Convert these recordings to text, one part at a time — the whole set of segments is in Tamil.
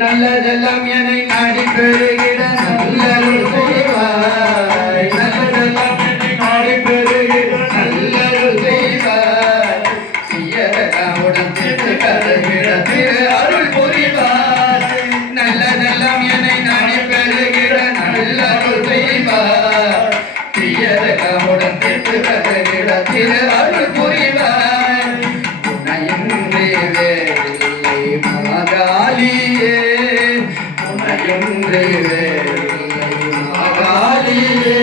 நல்லதெல்லாம் என்னை நாடி பெறுகிற நல்லருள் செய்வாய். நல்லதெல்லாம் என்னை நாடி பெறுகிற நல்லருள் செய்வாய். சீயரவுடன் திரு கருகிற திரு அருள் புரிவாய். நல்லதெல்லாம் என்னை நாடி பெறுகிற நல்லருள் செய்வாய். சீயரவுடன் திரு கருகிற திரு அருள் புரிவாய். உன்னையின்றி வேறில்லை மகாலியே, உன்னையின்றி வேறில்லை மகாலியே.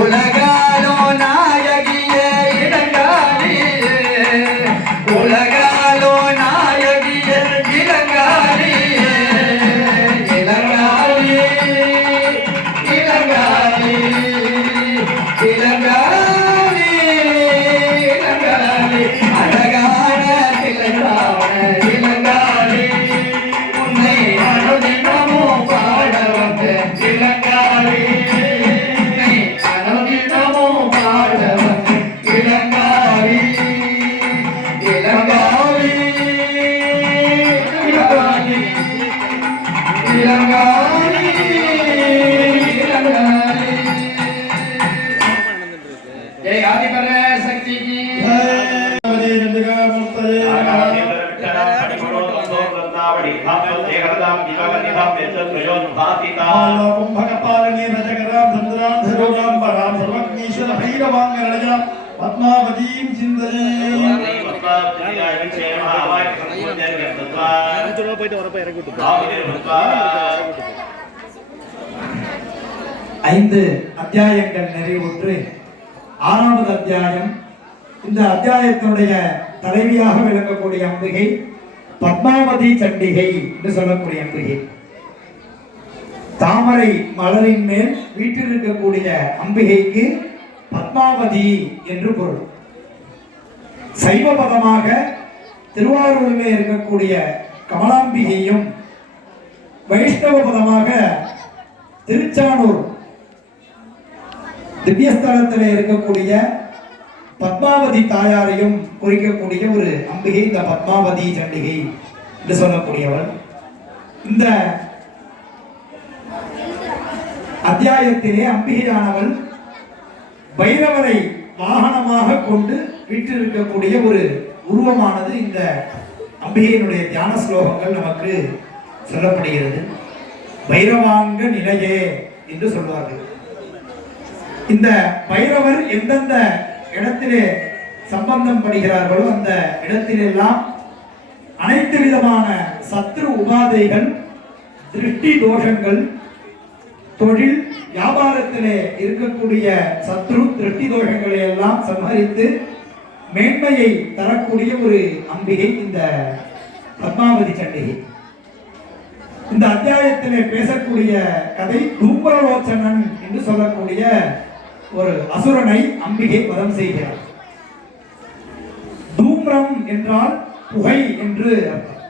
உலகாலோ நாயகியே இடங்காலியே, உலகாலோ நாயகியே இளங்காலியே. இளங்காலி இளங்காலி இளங்காலி இளங்காலி அழகான திளைவான இளங்காலி. உன்னை அனுதினமும் பாட வந்த இளங்காலி, உன்னை அனுதினமும் பாட வந்த இளங்காலி. இளங்காலி இளங்காலி இளங்காலி இளங்காலி. जय आदिपर शक्ति की पद्मावतीं चिंतये போயிட்டு வரப்ப இறக்கி விட்டு 5 அத்தியாயங்கள் நிறைவுற்று 6வது அத்தியாயம். இந்த அத்தியாயத்தினுடைய தலைவியாக விளங்கக்கூடிய அம்பிகை பத்மாவதி சண்டிகை என்று சொல்லக்கூடிய அம்பிகை. தாமரை மலரின் மேல் வீற்றிருக்கக்கூடிய அம்பிகைக்கு பத்மாவதி என்று பொருள். சைவ பதமாக திருவாரூரிலே இருக்கக்கூடிய கமலாம்பிகையும், வைஷ்ணவ பதமாக திருச்சானூர் திவ்யஸ்தலத்தில் இருக்கக்கூடிய பத்மாவதி தாயாரையும் குறிக்கக்கூடிய ஒரு அம்பிகை இந்த பத்மாவதி சண்டிகை என்று சொல்லக்கூடியவள். இந்த அத்தியாயத்திலே அம்பிகையானவள் பைரவரை வாகனமாக கொண்டு வீற்றிருக்கக்கூடிய ஒரு உருவமானது இந்த அம்பிகையினுடைய தியான ஸ்லோகங்கள் நமக்கு சொல்லப்படுகிறது. பைரவாங்க நிலையே என்று சொல்வார்கள். இந்த பைரவர் எந்தெந்த இடத்திலே சம்பந்தம் படுகிறார்களோ அந்த இடத்திலெல்லாம் அனைத்து விதமான சத்ரு உபாதைகள், திருஷ்டி தோஷங்கள், தொழில் வியாபாரத்திலே இருக்கக்கூடிய சத்ரு திருஷ்டி தோஷங்களை எல்லாம் சம்ஹரித்து மேன்மையை தரக்கூடிய ஒரு அம்பிகை இந்த பத்மாவதி சண்டிகை. இந்த அத்தியாயத்திலே பேசக்கூடிய கதை தூம்ரலோச்சனன் என்று சொல்லக்கூடிய ஒரு அசுரனை அம்பிகை வதம் செய்கிறார். தூம்ரம் என்றால் புகை என்று அர்த்தம்,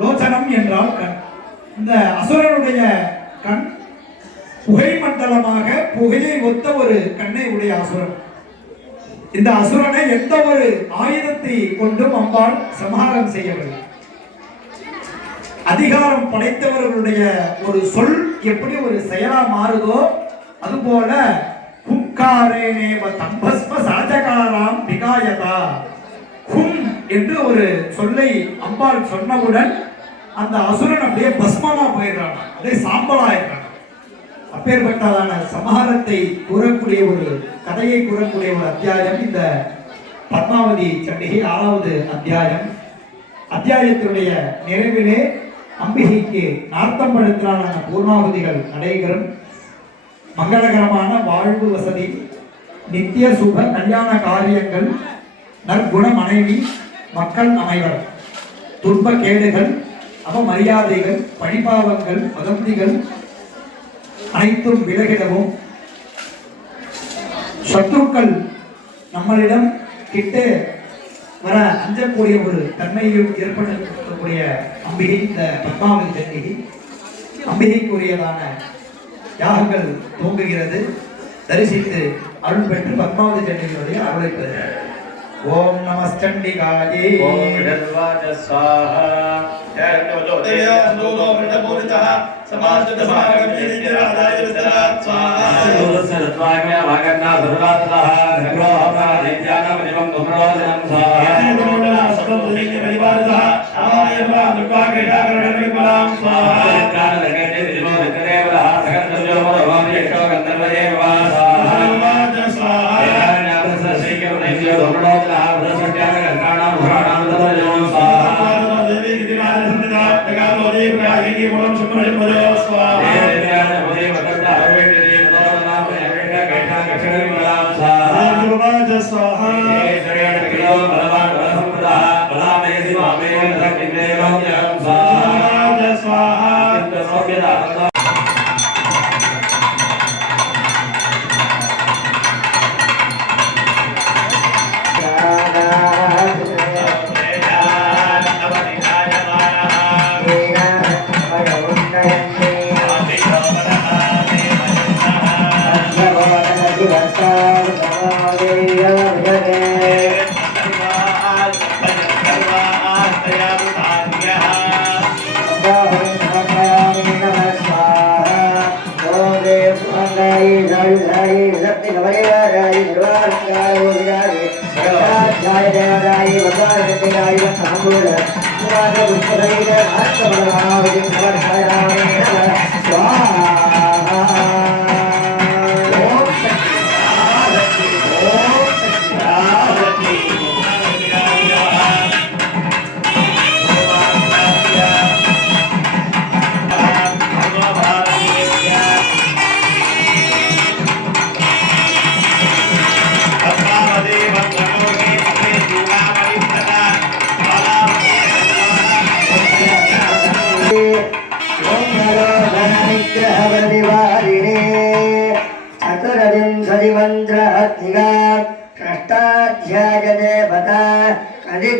லோச்சனம் என்றால் கண். இந்த அசுரனுடைய கண் புகை மண்டலமாக புகையை ஒத்த ஒரு கண்ணை உடைய அசுரன். இந்த அசுரனை எந்த ஒரு ஆயுதத்தை கொண்டும் அம்பாள் சம்ஹாரம் செய்யவில்லை. அதிகாரம் படைத்தவர்களுடைய ஒரு சொல் எப்படி ஒரு செயலா மாறுதோ அதுபோல ஹும் என்று ஒரு சொல்லை அம்பாள் சொன்னவுடன் அந்த அசுரன் அப்படியே பஸ்மமா போயிடுறான், அப்படியே சாம்பலாயிடுறான். அப்பேற்பட்டதான சமஹாரத்தை கூறக்கூடிய ஒரு கதையை கூறக்கூடிய ஒரு அத்தியாயம் இந்த பத்மாவதி சண்டிகை 6வது அத்தியாயம். அத்தியாயத்தினுடைய நிறைவிலே அம்பிகைக்கு நார்த்தம்பழத்திலான பூர்ணாவதிகள் நடைபெறும். மங்களகரமான வாழ்வு வசதி, நித்திய சுப கல்யாண காரியங்கள், நற்குண மனைவி, மக்கள் அமைவர், துன்ப கேடுகள், அவமரியாதைகள், பழிபாவங்கள், வதந்திகள் அனைத்தும் விலகிடவும், சத்துருக்கள் நம்மளிடம் கிட்டே வர அஞ்சக்கூடிய ஒரு தன்மையும் ஏற்படுத்தக்கூடிய அம்பிகை இந்த பத்மாவதி சண்டிகை. அம்பிகைக்குரியதான யாகங்கள் தோங்குகிறது. தரிசித்து அருள் பெற்று பத்மாவதி சண்டிகையுடைய அருளை பெறுகிறார். ஓம் நமஸ்சண்டிகாயே. ஓம் விடத்வாஜ ஸ்வாஹா.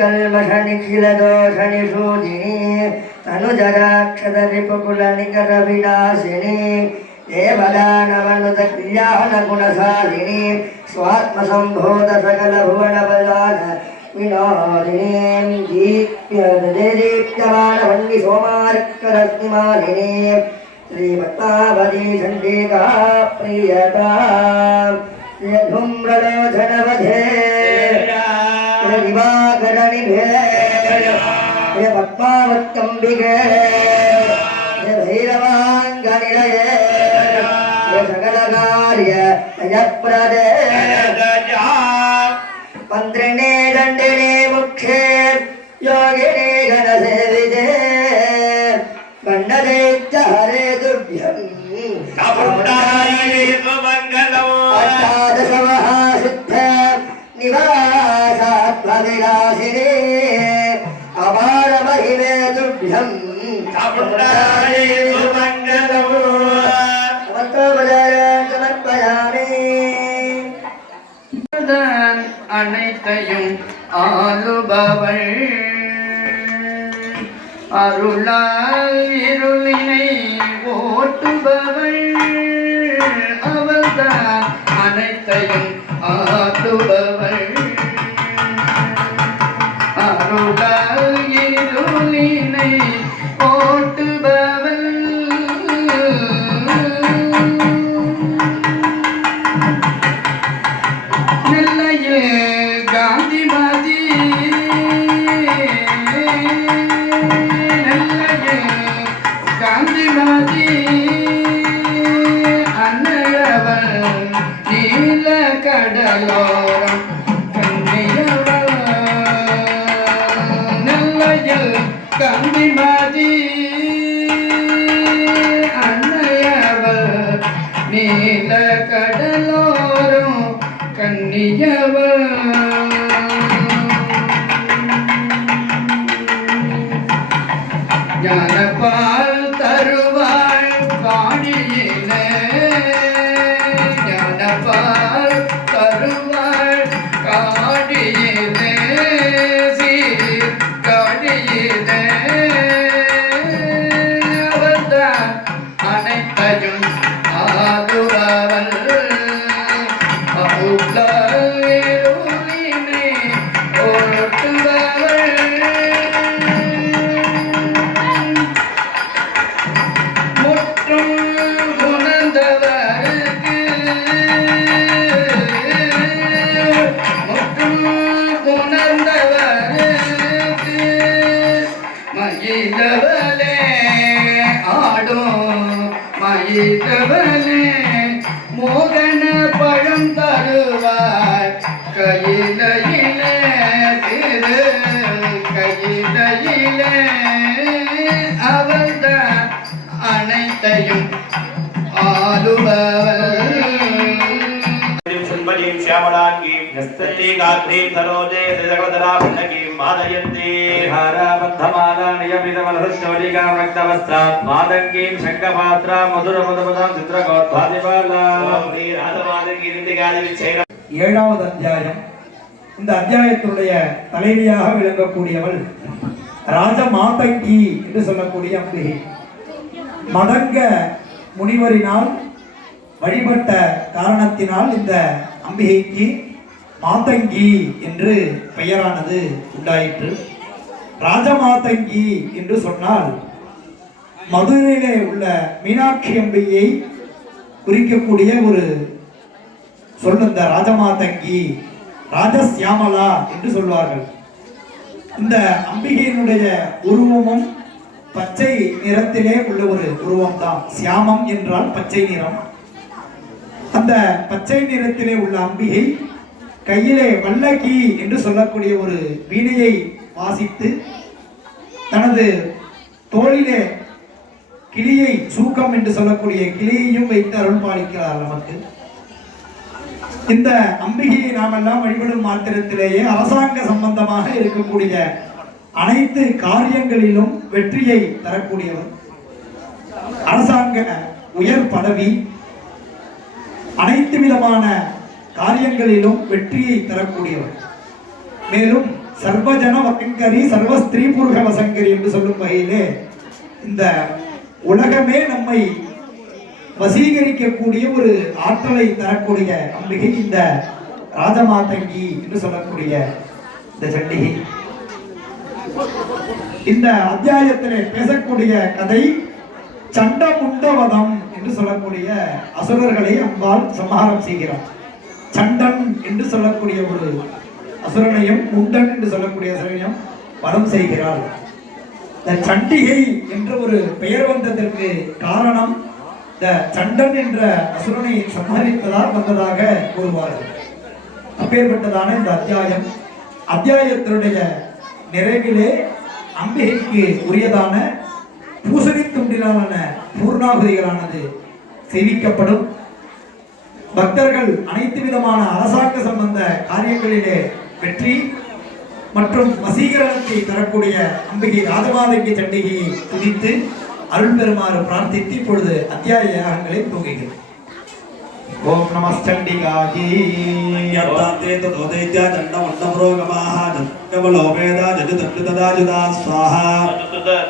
निर्कल्मषनिखिलदोषनिषूदिनी तनुजराक्षतरिपुकुलनिकरविनाशिनी देवदानवनुतकल्याणगुणसारिणी स्वात्मसम्भूतसकलभुवनबलान विनोदिनीं दीप्यमानवन्निसोमार्करश्मिमालिनीं श्रीपद्मावती चण्डिका प्रियता धूम्रलोचनवधे दिवाकरनिभे पद्मावत्यम्बिके भैरवाङ्गनिलये सकलकार्य जयप्रदे मन्त्रिणे दण्डिने मुखे योगिने गणसेविते गण्डदैत्य हरे तुभ्यं अष्टादशमहासिद्ध निवासात्मविलासिने अपार महिमे तुभ्यं அனைத்தையும் ஆளுபவள் அருளால் இருளினை ஓட்டுபவள் அவள்தான் அனைத்தையும் ஆளுபவள் அருளால் இருளினை ஓட்டுபவள் காந்திமதி காந்திமதி அன்னையவள் நீல கடலோரம் கண்ணியவள் நெல்லையில் காந்திமதி அன்னையவள் நீல கடலோரம் கண்ணியவள் ஞானபால் தருவாள் காணியிலே ஞானபால் தருவாள் காணியிலே சீர் காணியிலே அவள்தான் அனைத்தையும் ஆளுபவள் மயிலவளே ஆடும் மயிலவளே மோகன பழம் தருவாய் கையிலே திரு கையிலே அவள்தான் அனைத்தையும் ஆளுபவள் श्यामलांगी नस्तती गात्री सरोजे सजगदरा भन्नकी मादयन्ती हाराबद्धमाला नियमितमलसश्चोलिका रक्तवस्त्रात् मादङ्गीं शङ्खपात्रा मधुरमदपदां चित्रकोत्पादिपाला श्री राधमादङ्गी निन्दिगादि विच्छेद ஏழாவது அத்தியாயம். இந்த அத்தியாயத்தினுடைய தலைவியாக விளங்கக்கூடியவள் ராஜமாதங்கி என்று சொல்லக்கூடிய அம்பிகை. மதங்க முனிவரினால் வழிபட்ட காரணத்தினால் இந்த அம்பிகைக்கு மாதங்கி என்று பெயரானது உண்டாயிற்று. ராஜமாதங்கி என்று சொன்னால் மதுரையிலே உள்ள மீனாட்சி அம்பிகையை குறிக்கக்கூடிய ஒரு சொல். இந்த ராஜமாதங்கி ராஜசியாமலா என்று சொல்வார்கள். இந்த அம்பிகையினுடைய உருவமும் பச்சை நிறத்திலே உள்ள ஒரு உருவம் தான். சியாமம் என்றால் பச்சை நிறம். அந்த பச்சை நிறத்திலே உள்ள அம்பிகை கையிலே வல்லகி என்று சொல்லக்கூடிய ஒரு வீணையை வாசித்து தனது தோளிலே கிளியை சூக்கம் என்று சொல்லக்கூடிய கிளியையும் வைத்து அருள் பாலிக்கிறார் நமக்கு. இந்த அம்பிகையை நாம் எல்லாம் வழிபடும் மாத்திரத்திலேயே அரசாங்க சம்பந்தமாக இருக்கக்கூடிய அனைத்து காரியங்களிலும் வெற்றியை தரக்கூடியவர். அரசாங்க உயர் பதவி, அனைத்து விதமான காரியங்களிலும் வெற்றியை தரக்கூடியவர். மேலும் சர்வஜன வசங்கரி சர்வ ஸ்திரீ புருஷ வசங்கரி என்று சொல்லும் வகையிலே இந்த உலகமே நம்மை வசீகரிக்கக்கூடிய ஒரு ஆற்றலை தரக்கூடிய அம்பிகை இந்த ராஜமாதங்கி என்று சொல்லக்கூடிய இந்த சண்டிகை. இந்த அத்தியாயத்திலே பேசக்கூடிய கதை சண்டமுண்டவதம் என்று சொல்லக்கூடிய அசுரர்களை அம்பாள் சம்ஹாரம் செய்கிறார். சண்டன் என்று சொல்லக்கூடிய ஒரு அசுரனையும் முண்டன் என்று சொல்லக்கூடிய அசுரனையும் வதம் செய்கிறார். இந்த சண்டிகை என்ற ஒரு பெயர் வந்ததற்கு காரணம் இந்த சண்டன் என்ற அசுரனை சம்ஹரித்ததால் வந்ததாக கூறுவார்கள். அப்பேற்பட்டதான இந்த அத்தியாயத்தினுடைய நிறைவிலே அம்பிகைக்கு உரியதான பூசணி துண்டிலான பூர்ணாகுதிகளானது சேவிக்கப்படும். பக்தர்கள் அனைத்து விதமான அரசாங்க சம்பந்த காரியங்களிலே வெற்றி மற்றும் வசீகரணத்தை தரக்கூடிய அம்பிகை ராஜமாதங்கி சண்டிகையை துதித்து அருள் பெறுமாறு பிரார்த்தித்து இப்பொழுது அத்தியாய யாகங்களை துவங்குகிறேன். ஓம் நமஸ்சண்டிகாயி यत्तान्ते ततोदैत्या दण्डमण्डपुरोगमाः जगमलोपेदा जजुतण्डुतदाजुदा स्वाहा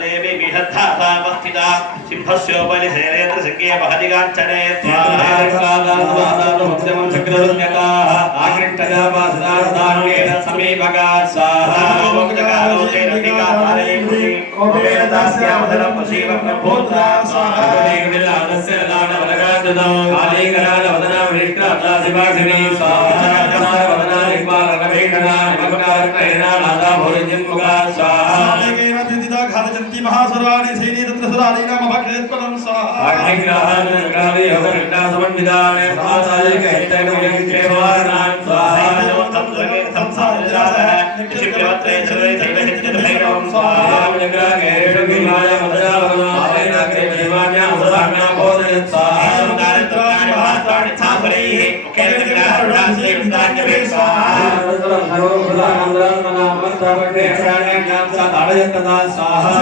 देवी विहत्तावस्थिता सिंहस्योपरि शैलेन्द्र सिंहे महदिकाञ्चने स्वाहा चक्रवन्यकाः आकृष्टया पासदारुदानेन समीपका स्वाहा मोक्षकारोचेन दिगाधारे मुनि कोपेन दास्यावधनं वशीवं भूत्वा स्वाहा विलादस्य दानवलगाददौ कालीकरालवदना विष्टादासिवासिनी स्वाहा वदना निपालनवेणना निमकारणेन नादा भोरिजिन्मुखा स्वाहा घातजन्ति महासुराणि सैनी तत्र सुरादीनां भक्षेत्पदं स्वाहा आग्रहान् काले योगनिष्ठा समन्विताने समासायिक हितैकमयं क्षेवानां स्वाहा नमोतं जगे संसारजातः निक्षिप्यवत्रे चले चैतन्यं स्वाहा निग्रहेषु गिमाय मदजावना आवेनाग्रे देवान्या उदाहरणा बोधयत् स्वाहा सुदारित्राणि महात्राणि छापरैः केलग्रहारुणास्ते विदान्यवे स्वाहा सर्वोपदानन्दनामस्तवटे क्षाण्यां सा ताडयन्तदा स्वाहा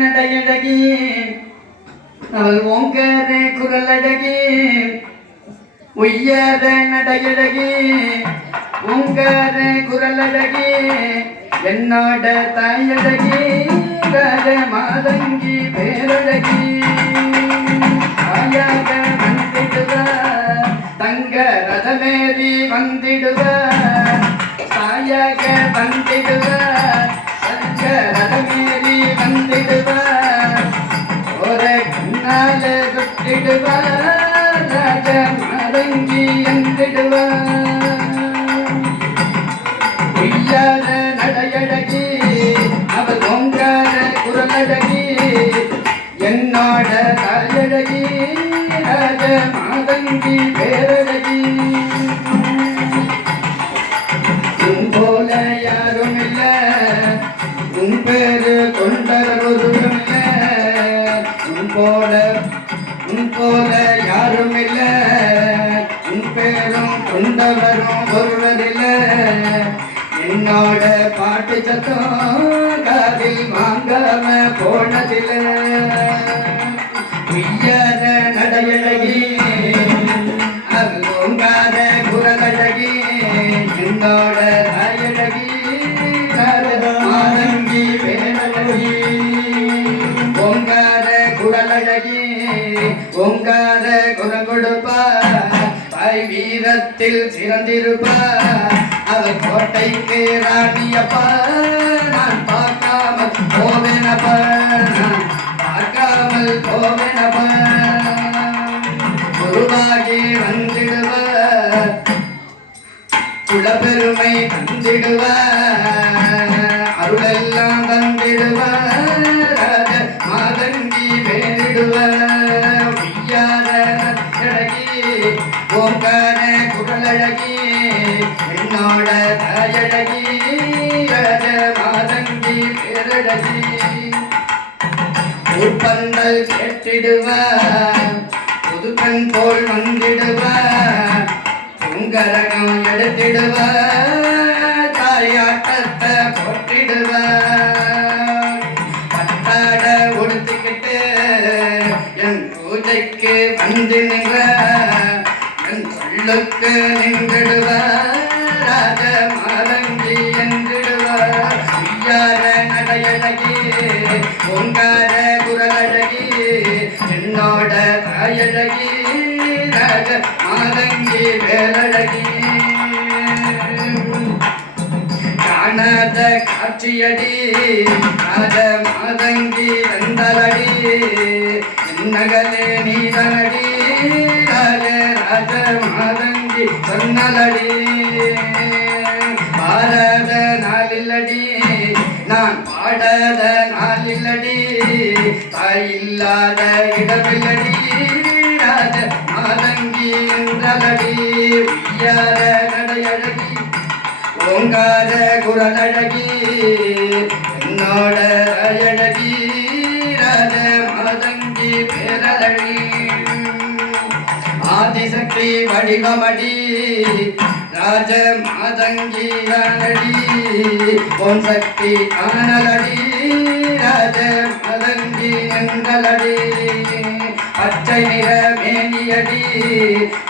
நடையழகி அவள் ஓங்கார குரலழகி உய்யாத நடையழகி ஓங்கார குரலழகி என்னோட தாயழகி ராஜ மாதங்கி பேரழகி ஆயாக வந்திடுவா தங்க ரதமேறி வந்து வந்திடுவார் தாயாக வந்திடுவார் ரதமேறி வந்திடுவார் ஒரு கண்ணால சுட்டிடுவார் ராஜ மதங்கி என்றிடுவார் பொய்யாத நடையழகி அவள் ஓங்கார குரலழகி என்னோட தாயழகி ராஜ மாதங்கி பேரழகி உன் போல யாரும் இல்ல உன் பேரு கொண்டவர் ஒருவரும் இல்ல உன் போல யாரும் இல்ல உன் பேரும் கொண்டவரும் ஒருவரில்ல என்னோட பாட்டு சத்தம் காதில் வாங்காம போனதில்லை உய்யாத நடையழகி அவள் ஓங்கார குரலழகி என்னோட தாயழகி மாதங்கி பேரழகி ஓங்கார குரலழகி ஓங்கார குரல் கொடுப்பா தாய் வீரத்தில் சிறந்திருப்பா அவள் கோட்டைக்கு ராணியப்பா நான் பார்க்காமல் போவேனப்பா பார்க்காமல் போவேனப்பா குருவாகி வந்திடுவார் குலப்பெருமை தந்திடுவார் அருளெல்லாம் தந்திடுவார் மாதங்கி வேண்டிடுவார் உய்யாத அழகி ஓங்கார குரலழகி என்னோட தாயழகி ராஜ மாதங்கி பேரழகி ஊர்பந்தல் கேட்டிடுவார் புதுப்பெண் போல் வந்திடுவார் உங்கரகம் எடுத்திடுவார் தாயாட்டத்தை போட்டிடுவார் பட்டாட உடுத்திக்கிட்டு என் பூஜைக்கு வந்து நின்ற என் சொல்லுக்கு நின்றுடுவார் ராஜ மாதங்கி என்றிடுவார் உய்யார நடையழகி ஓங்கார குரலழகி என்னோட தாயழகி ராஜ மாதங்கி வேலழகி காணாத காட்சியடி ராஜ மாதங்கி வந்தலடி நகலே நீதனடி ராஜ ராஜ மாதங்கி சொன்னலடி பாராத நாளில்லடி நான் பாடாத நாளில்லடி தாயில்லாத இடமில்லடி ராஜ மாதங்கி என்றலடி உய்யார நடையழகி ஓங்கார குரலழகி என்னோட அழகி ராஜ மாதங்கி பேரழகி ஆதிசக்தி வடிவமடி ராஜ மாதங்கி அழடி ஓம் சக்தி காணலடி ராஜ மாதங்கி என்றலடி பச்சை நிற மேனியடி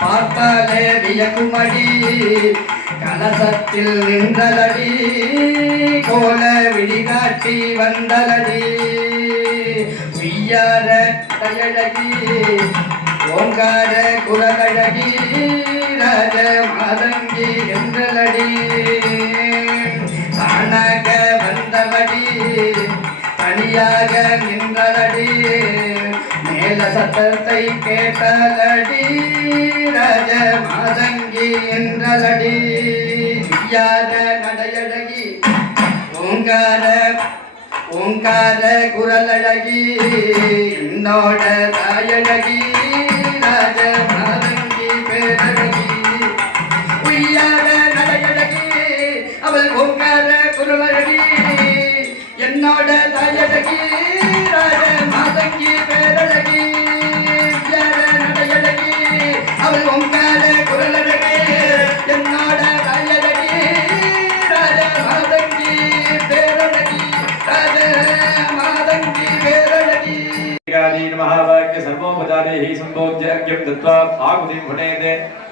பார்த்தாலே வியக்குமடி கலசத்தில் நின்றலடி கோல விடிகாட்டி வந்தலடி உய்யார தயழகி ஓங்கார குரலழகி ராஜ மாதங்கி என்றலடி காணாக வந்தபடி தனியாக நின்றலடி மேல சத்தத்தை கேட்டலடி ராஜ மாதங்கி என்றலடி உய்யார நடையழகி ஓங்கார குரலழகி என்னோட தாயழகி ராஜ மாதங்கி பேரழகி உய்யார நடையழகி அவள் ஓங்கார குரலழகி என்னோட தாயழகி ராஜ மாதங்கி பேரழகி உய்யார நடையழகி அவள் ஓங்கார குரலழகி என்னோட தாயழகி ராஜ மாதங்கி பேரழகி ராஜ மாதங்கி பேரழகி महावाक्य सर्वोपचारे ही संभोज्य अर्घ्यं दत्त्वा आहुतिं भुनेते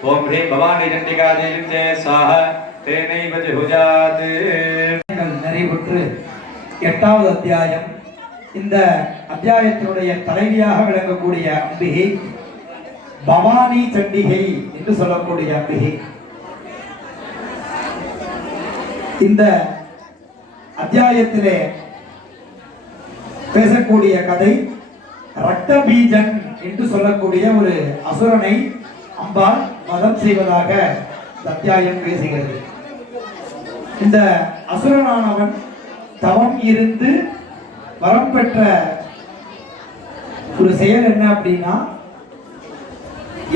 ओम ह्रीं भवानी चण्डिका देवी स्वाहा तेनैव जुहुजात् நிறைவுற்று 8வது அத்தியாயம். இந்த அத்தியாயத்தினுடைய தலைவியாக விளங்கக்கூடிய அம்பிகை பவானி சண்டிகை என்று சொல்லக்கூடிய அம்பிகை. இந்த அத்தியாயத்திலே பேசக்கூடிய கதை ரத்த பீஜன் என்று சொல்லக்கூடிய ஒரு அசுரனை அம்பாள் வதம் செய்வதாக இந்த அத்தியாயம் பேசுகிறது. இந்த அசுரனானவன் தவம் இருந்து வரம் பெற்ற ஒரு செயல் என்ன அப்படின்னா,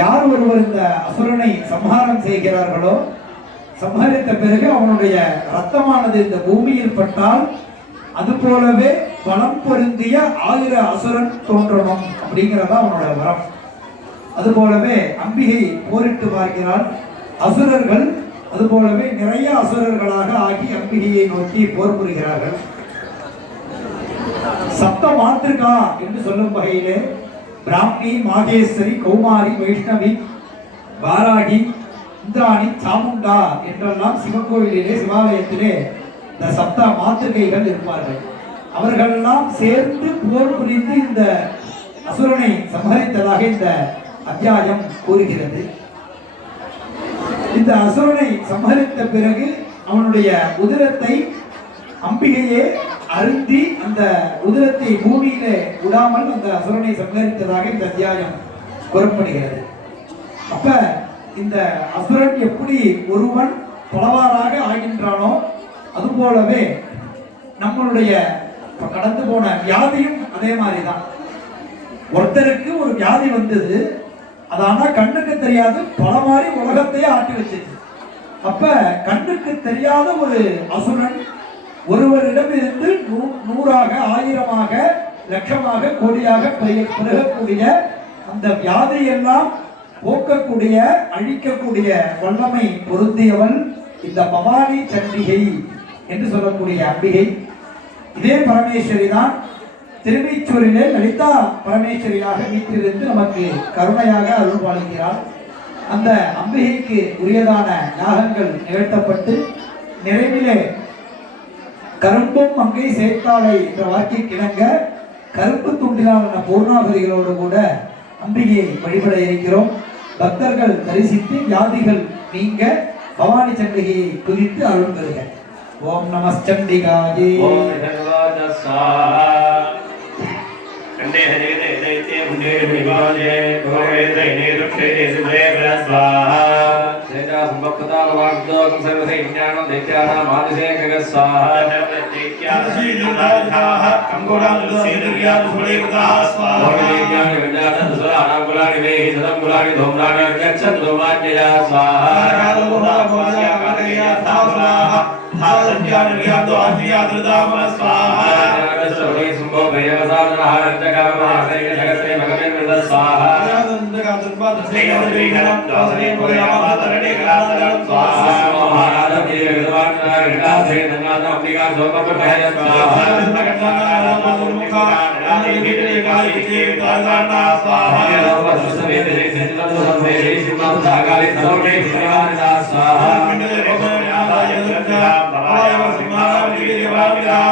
யார் ஒருவர் இந்த அசுரனை சம்ஹாரம் செய்கிறார்களோ, சம்ஹரித்த பிறகு அவனுடைய ரத்தமானது இந்த பூமியில் பட்டால் அது போலவே பலம் பொருந்திய 1000 அசுரன் தோன்றணும் அப்படிங்கிறதா அவனோட வரம். அது போலவே அம்பிகை போரிட்டு பார்க்கிறாள். அசுரர்கள் அது போலவே நிறைய அசுரர்களாக ஆகி அம்பிகையை நோக்கி போர் புரிகிறார்கள். சப்த மாத்திருக்கா என்று சொல்லும் வகையிலே பிராமி, மாகேஸ்வரி, கௌமாரி, வைஷ்ணவி, வாராகி, இந்திராணி, சாமுண்டா என்றெல்லாம் சிவன் கோவிலிலே சிவாலயத்திலே இந்த சப்த மாத்திரைகள் இருப்பார்கள். அவர்களெல்லாம் சேர்ந்து போர் புரிந்து இந்த அசுரனை சம்ஹரித்ததாக இந்த அத்தியாயம் கூறுகிறது. இந்த அசுரனை சம்ஹரித்த பிறகு அவனுடைய உதிரத்தை அம்பிகையே அருந்தி அந்த உதிரத்தை பூமியிலே விடாமல் அந்த அசுரனை சம்ஹரித்ததாக இந்த அத்தியாயம் கூறப்படுகிறது. அப்ப இந்த அசுரன் எப்படி ஒருவன் பலவாறாக ஆகின்றானோ அது போலவே நம்மளுடைய கடந்து போன வியாதியும் அதே மாதிரிதான். ஒருத்தருக்கு ஒரு வியாதி வந்தது, அது ஆனா கண்ணுக்கு தெரியாது, பல மாதிரி உலகத்தையே ஆட்டி வச்சிருக்கு. அப்ப கண்ணுக்கு தெரியாத ஒரு அசுரன் ஒருவரிடமிருந்து 100ஆக 1000ஆக லட்சமாக கோடியாக பெருகக்கூடிய அந்த வியாதியெல்லாம் போக்கக்கூடிய அழிக்கக்கூடிய வல்லமை பொருந்தியவள் இந்த பவானி சண்டிகை என்று சொல்லக்கூடிய அம்பிகை. இதே பரமேஸ்வரி தான் திருவீச்சூரிலே லலிதா பரமேஸ்வரியாக வீட்டிலிருந்து நமக்கு கருணையாக அருள் பாலிக்கிறார். அந்த அம்பிகைக்கு உரியதான யாகங்கள் நிகழ்த்தப்பட்டு நிறைவிலே கரும்பும் மங்கை சேர்த்தாலை என்ற வாக்கிற்கு இணங்க கருப்பு துண்டிலான பூர்ணாபதிகளோடு கூட அம்பிகையை வழிபட இருக்கிறோம். பக்தர்கள் தரிசித்து வியாதிகள் நீங்க பவானி சண்டிகையை குறித்து அருள் பெறுக. ஓம் நமஸ்சண்டிகாயே.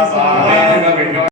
स्वाहा